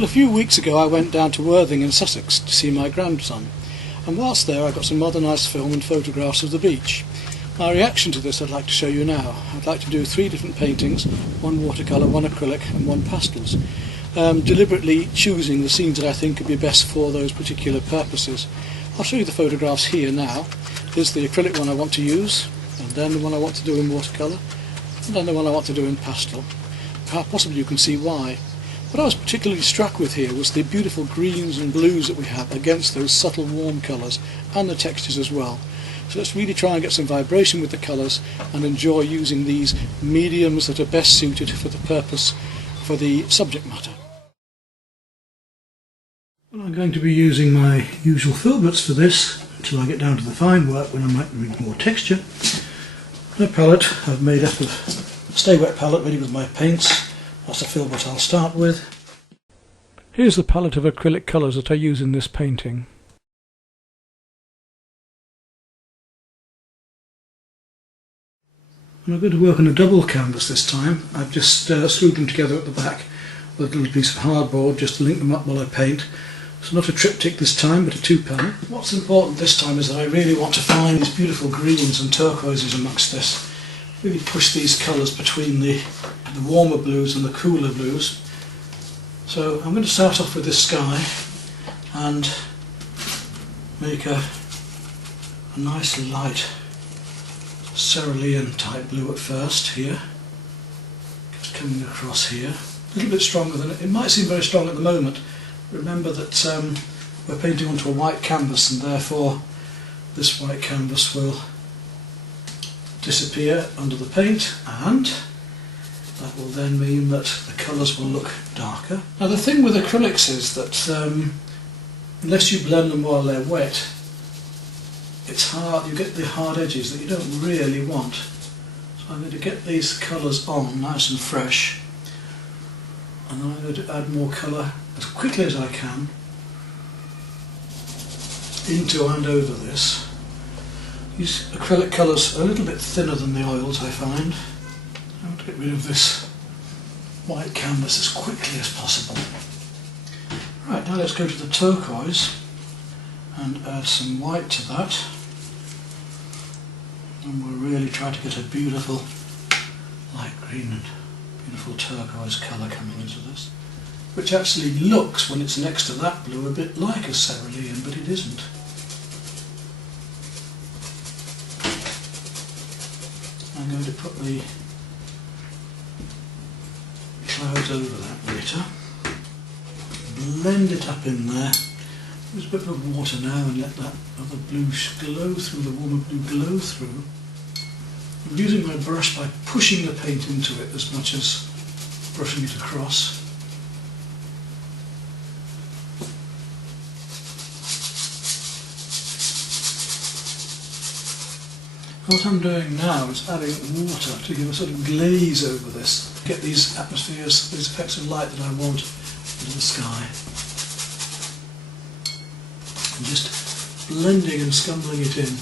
Well, a few weeks ago I went down to Worthing in Sussex to see my grandson, and whilst there I got some rather nice film and photographs of the beach. My reaction to this I'd like to show you now. I'd like to do 3 different paintings, one watercolour, one acrylic and one pastels, deliberately choosing the scenes that I think would be best for those particular purposes. I'll show you the photographs here now. Here's the acrylic one I want to use, and then the one I want to do in watercolour, and then the one I want to do in pastel. Possibly you can see why. What I was particularly struck with here was the beautiful greens and blues that we have against those subtle warm colours, and the textures as well. So let's really try and get some vibration with the colours and enjoy using these mediums that are best suited for the purpose, for the subject matter. Well, I'm going to be using my usual filberts for this until I get down to the fine work when I might need more texture. And a palette I've made up of a Stay Wet palette ready with my paints. That's the filbert I'll start with. Here's the palette of acrylic colours that I use in this painting. And I'm going to work on a double canvas this time. I've just screwed them together at the back with a little piece of hardboard just to link them up while I paint. So not a triptych this time, but a 2-panel. What's important this time is that I really want to find these beautiful greens and turquoises amongst this. Really push these colours between the warmer blues and the cooler blues. So I'm going to start off with this sky and make a nice light cerulean type blue at first here. Just coming across here. A little bit stronger than it might seem very strong at the moment. Remember that we're painting onto a white canvas, and therefore this white canvas will disappear under the paint, and that will then mean that the colours will look darker. Now the thing with acrylics is that unless you blend them while they're wet, it's hard, you get the hard edges that you don't really want. So I'm going to get these colours on nice and fresh, and then I'm going to add more colour as quickly as I can into and over this. These acrylic colours are a little bit thinner than the oils, I find. I want to get rid of this white canvas as quickly as possible. Right, now let's go to the turquoise and add some white to that. And we'll really try to get a beautiful light green and beautiful turquoise colour coming into this, which actually looks, when it's next to that blue, a bit like a cerulean, but it isn't. I'm going to put the clouds over that later, blend it up in there. Use a bit of water now and let that other blue glow through, the warmer blue glow through. I'm using my brush by pushing the paint into it as much as brushing it across. What I'm doing now is adding water to give a sort of glaze over this, get these atmospheres, these effects of light that I want into the sky. And just blending and scumbling it in.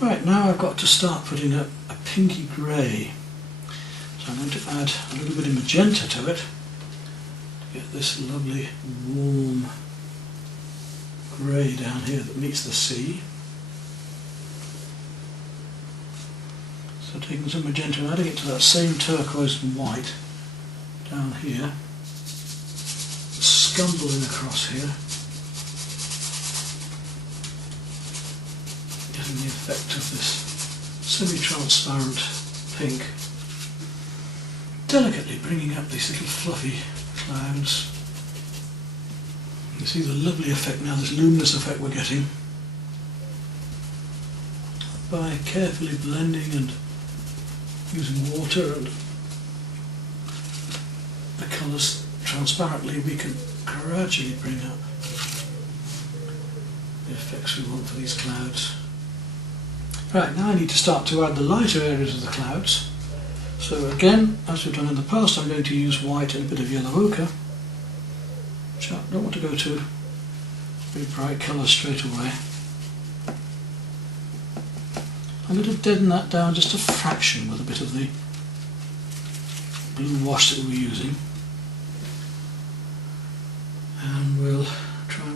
Right, now I've got to start putting a pinky grey. So I'm going to add a little bit of magenta to it to get this lovely warm grey down here that meets the sea. So taking some magenta and adding it to that same turquoise and white down here, scumbling across here, getting the effect of this semi-transparent pink, delicately bringing up these little fluffy clouds. You see the lovely effect now, this luminous effect we're getting, by carefully blending and using water and the colours transparently. We can gradually bring up the effects we want for these clouds. Right, now I need to start to add the lighter areas of the clouds. So again, as we've done in the past, I'm going to use white and a bit of yellow ochre, which I don't want to go to very bright colours straight away. I'm going to deaden that down just a fraction with a bit of the blue wash that we were using.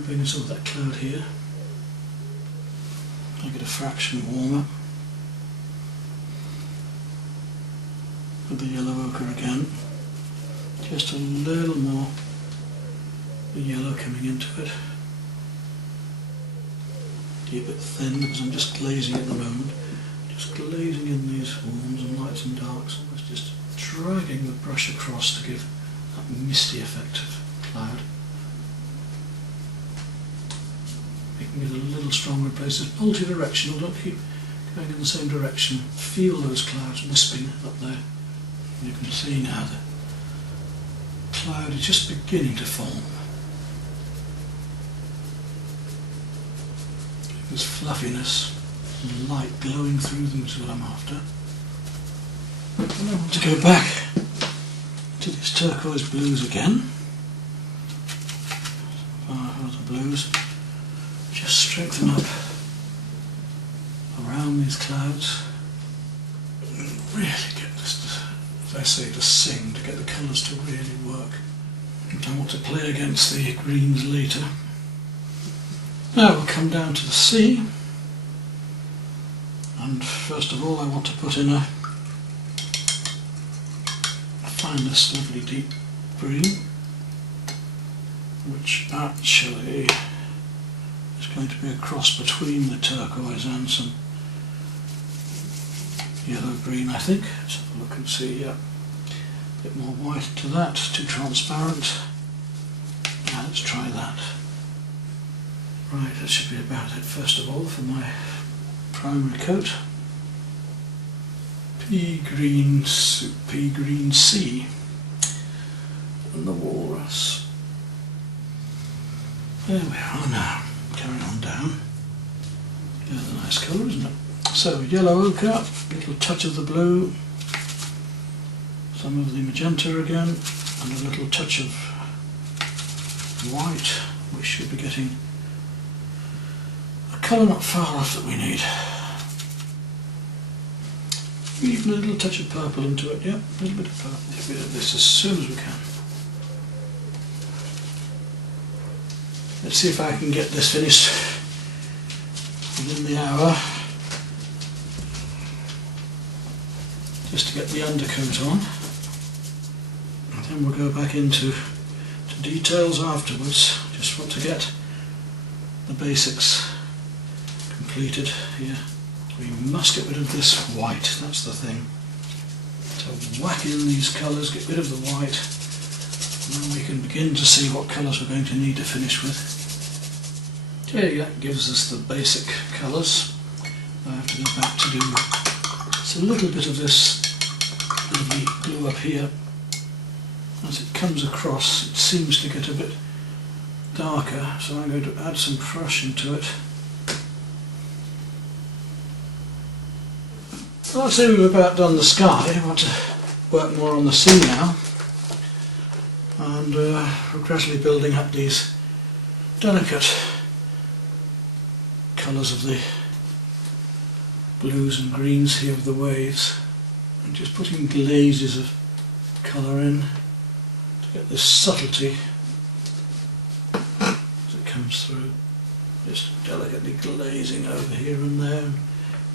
bring some of that cloud here. Make it a fraction warmer. With the yellow ochre again. Just a little more the yellow coming into it. Keep it thin because I'm just glazing at the moment. Just glazing in these warms and lights and darks, almost just dragging the brush across to give that misty effect of cloud. Making it a little stronger in places, multi-directional, don't keep going in the same direction. Feel those clouds wisping up there. You can see now the cloud is just beginning to form. There's fluffiness and light glowing through them is what I'm after. And I want to go back to these turquoise blues again. The blues. Just strengthen up around these clouds. And really get this, as I say, to sing, to get the colours to really work. I want to play against the greens later. Now we'll come down to the sea, and first of all I want to put in find this lovely deep green, which actually is going to be a cross between the turquoise and some yellow green, I think. Let's have a look and see. Yeah, a bit more white to that, too transparent. Now let's try that. Right, that should be about it first of all for my primary coat. Pea green sea and the walrus. There we are now. Carry on down. There's a nice colour, isn't it? So yellow ochre, little touch of the blue, some of the magenta again, and a little touch of white. We should be getting colour not far off that we need. Even a little touch of purple into it, yeah, a little bit of purple. Get rid of this as soon as we can. Let's see if I can get this finished within the hour. Just to get the undercoat on. And then we'll go back into details afterwards. Just want to get the basics completed here. We must get rid of this white, that's the thing. So whack in these colours, get rid of the white, and then we can begin to see what colours we're going to need to finish with. Okay, that gives us the basic colours. I have to go back to do a little bit of this lovely blue up here. As it comes across, it seems to get a bit darker, so I'm going to add some crush into it. Well, I'd say we've about done the sky. I want to work more on the sea now, and we're gradually building up these delicate colours of the blues and greens here of the waves, and just putting glazes of colour in to get this subtlety as it comes through. Just delicately glazing over here and there.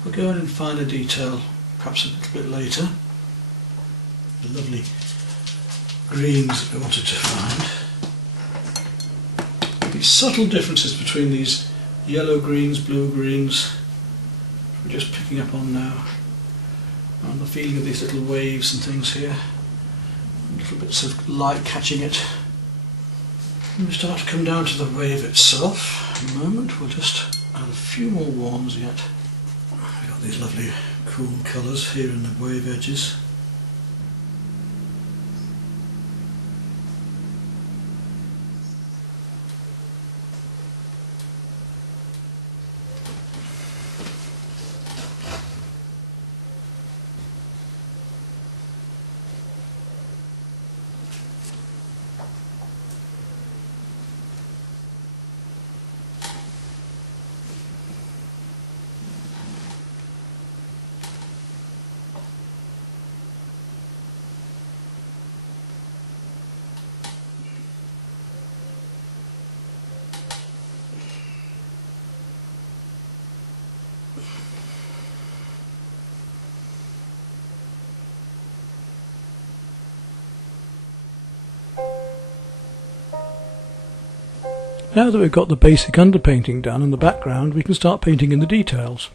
We'll go in and finer detail perhaps a little bit later. The lovely greens that we wanted to find. These subtle differences between these yellow greens, blue greens, we're just picking up on now. And the feeling of these little waves and things here. Little bits of light catching it. When we start to come down to the wave itself, in a moment we'll just add a few more warms yet. We've got these lovely cool colours here in the wave edges. Now that we've got the basic underpainting done and the background, we can start painting in the details.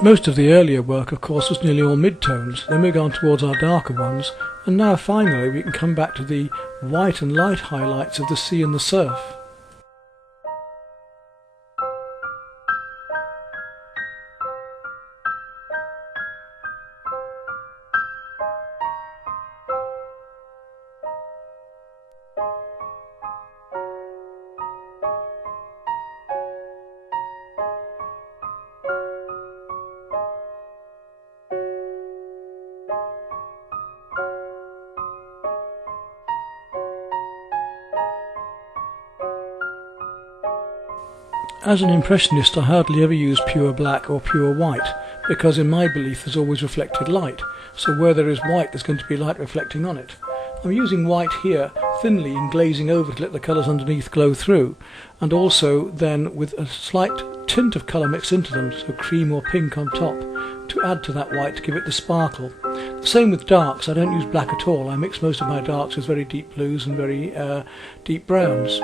Most of the earlier work, of course, was nearly all mid-tones, then we've gone towards our darker ones, and now finally we can come back to the white and light highlights of the sea and the surf. As an impressionist, I hardly ever use pure black or pure white, because in my belief there's always reflected light, so where there is white there's going to be light reflecting on it. I'm using white here thinly and glazing over to let the colours underneath glow through, and also then with a slight tint of colour mixed into them, so cream or pink on top, to add to that white to give it the sparkle. The same with darks. I don't use black at all. I mix most of my darks with very deep blues and very deep browns.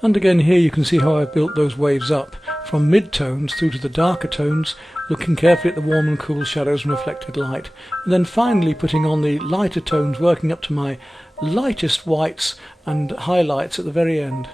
And again here you can see how I've built those waves up, from mid-tones through to the darker tones, looking carefully at the warm and cool shadows and reflected light, and then finally putting on the lighter tones, working up to my lightest whites and highlights at the very end.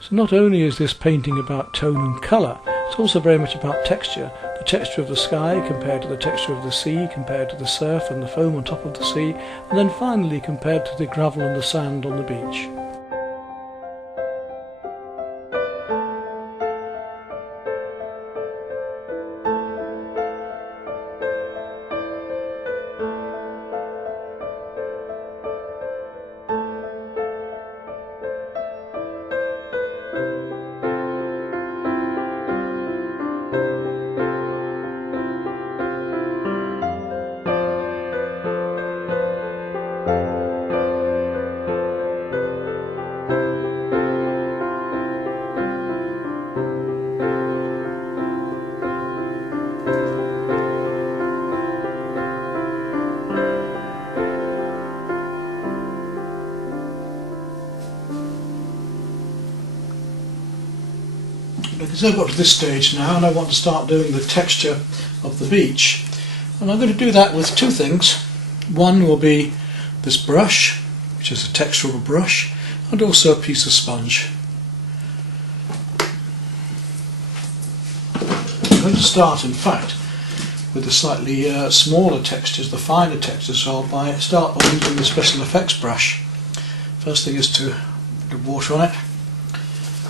So not only is this painting about tone and colour, it's also very much about texture. The texture of the sky compared to the texture of the sea, compared to the surf and the foam on top of the sea, and then finally compared to the gravel and the sand on the beach. Because I've got to this stage now and I want to start doing the texture of the beach, and I'm going to do that with two things. One will be this brush, which is a textural brush, and also a piece of sponge. I'm going to start, in fact, with the slightly smaller textures, the finer textures, so I'll start by using the special effects brush. First thing is to put water on it.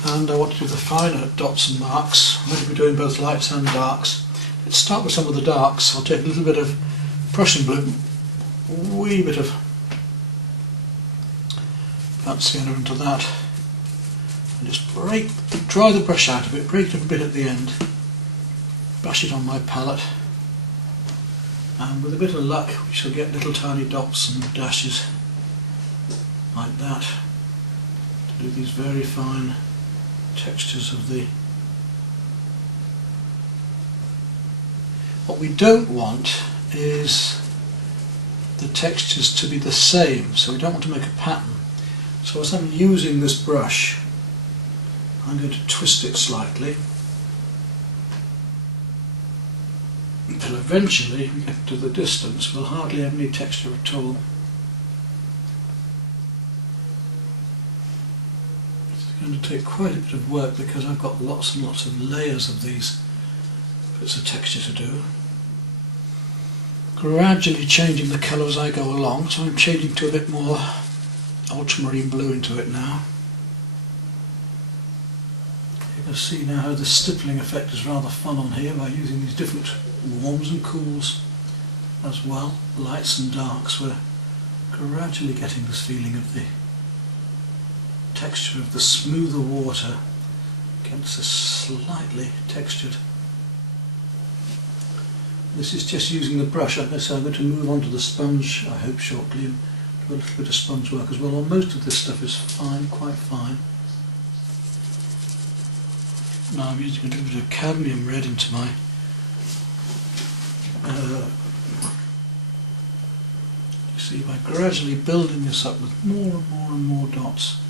And I want to do the finer dots and marks. I'm going to be doing both lights and darks. Let's start with some of the darks. I'll take a little bit of Prussian blue, a wee bit of burnt sienna into that, and just dry the brush out of it, break it up a bit at the end, brush it on my palette, and with a bit of luck we shall get little tiny dots and dashes like that to do these very fine textures of the... What we don't want is the textures to be the same, so we don't want to make a pattern. So as I'm using this brush, I'm going to twist it slightly until eventually we get to the distance we'll hardly have any texture at all. It's going to take quite a bit of work because I've got lots and lots of layers of these bits of texture to do. Gradually changing the colour as I go along, so I'm changing to a bit more ultramarine blue into it now. You can see now how the stippling effect is rather fun on here by using these different warms and cools as well, lights and darks. We're gradually getting this feeling of the texture of the smoother water against the slightly textured. This is just using the brush. I guess I'm going to move on to the sponge, I hope shortly, and do a little bit of sponge work as well. Well, most of this stuff is fine, quite fine. Now I'm using a little bit of cadmium red into my you see, by gradually building this up with more and more and more dots,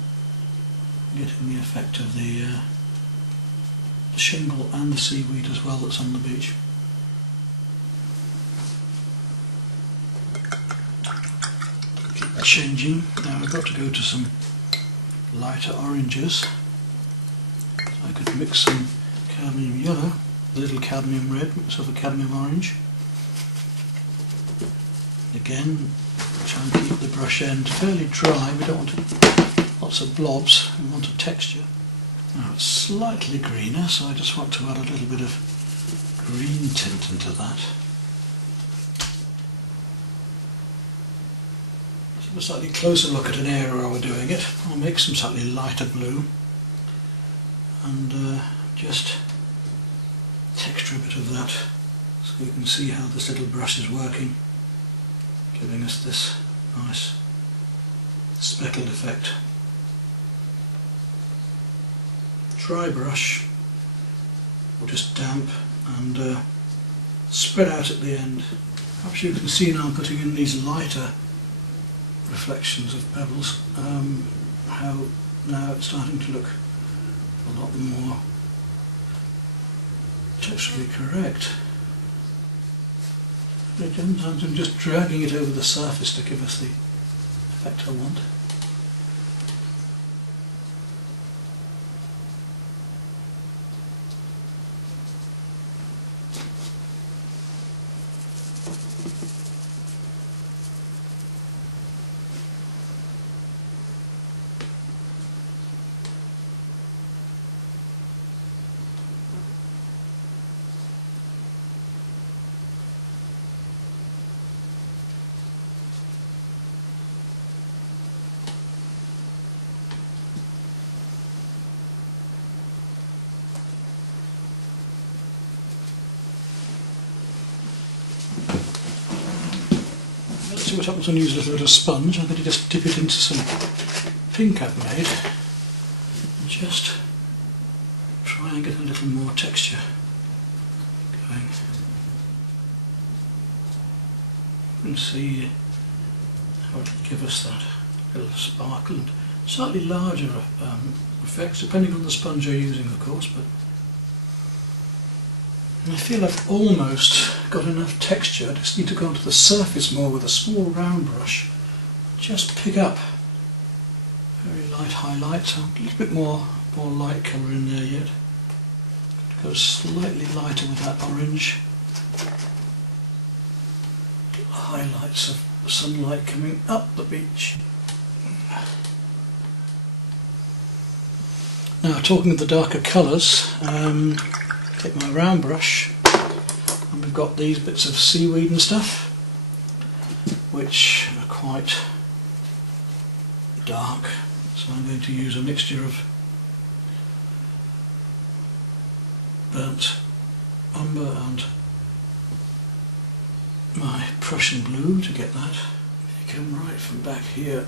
getting the effect of the shingle and the seaweed as well that's on the beach. Changing. Now I've got to go to some lighter oranges. So I could mix some cadmium yellow, a little cadmium red, mix of a cadmium orange. Again, try and keep the brush end fairly dry. We don't want lots of blobs, we want a texture. Now it's slightly greener, so I just want to add a little bit of green tint into that. A slightly closer look at an area where we're doing it. I'll make some slightly lighter blue and just texture a bit of that so you can see how this little brush is working, giving us this nice speckled effect. Dry brush, or just damp, and spread out at the end. Perhaps you can see now I'm putting in these lighter reflections of pebbles, how now it's starting to look a lot more texturally correct. Sometimes I'm just dragging it over the surface to give us the effect I want. See what happens when you use a little bit of sponge. I'm going to just dip it into some pink I've made and just try and get a little more texture going. You can see how it will give us that little sparkle and slightly larger effects depending on the sponge you're using, of course, but and I feel I've almost got enough texture. I just need to go onto the surface more with a small round brush. Just pick up very light highlights, a little bit more light colour in there yet. Go slightly lighter with that orange. Highlights of sunlight coming up the beach. Now, talking of the darker colours, take my round brush, and we've got these bits of seaweed and stuff, which are quite dark, so I'm going to use a mixture of burnt umber and my Prussian blue to get that. If you come right from back here,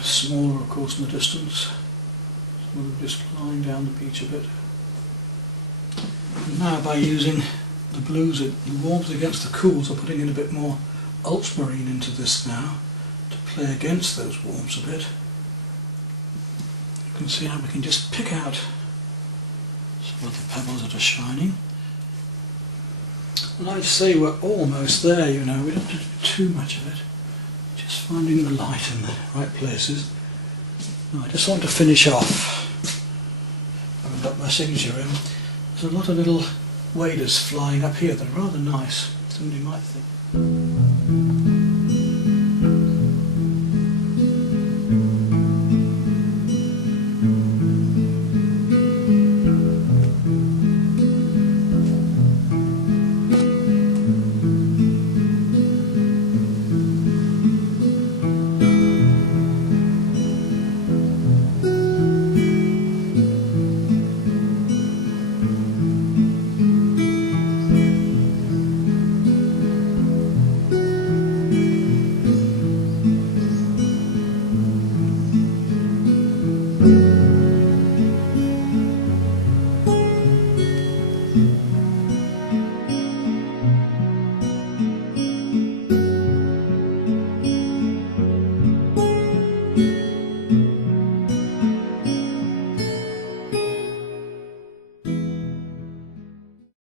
smaller of course in the distance, so we're just flying down the beach a bit. And now by using the blues, the warms against the cools are putting in a bit more ultramarine into this now to play against those warms a bit. You can see how we can just pick out some of the pebbles that are shining. And I'd say we're almost there, you know, we don't have to do too much of it. Just finding the light in the right places. Now, I just want to finish off. I've got my signature in. There's a lot of little waders flying up here that are rather nice, somebody might think.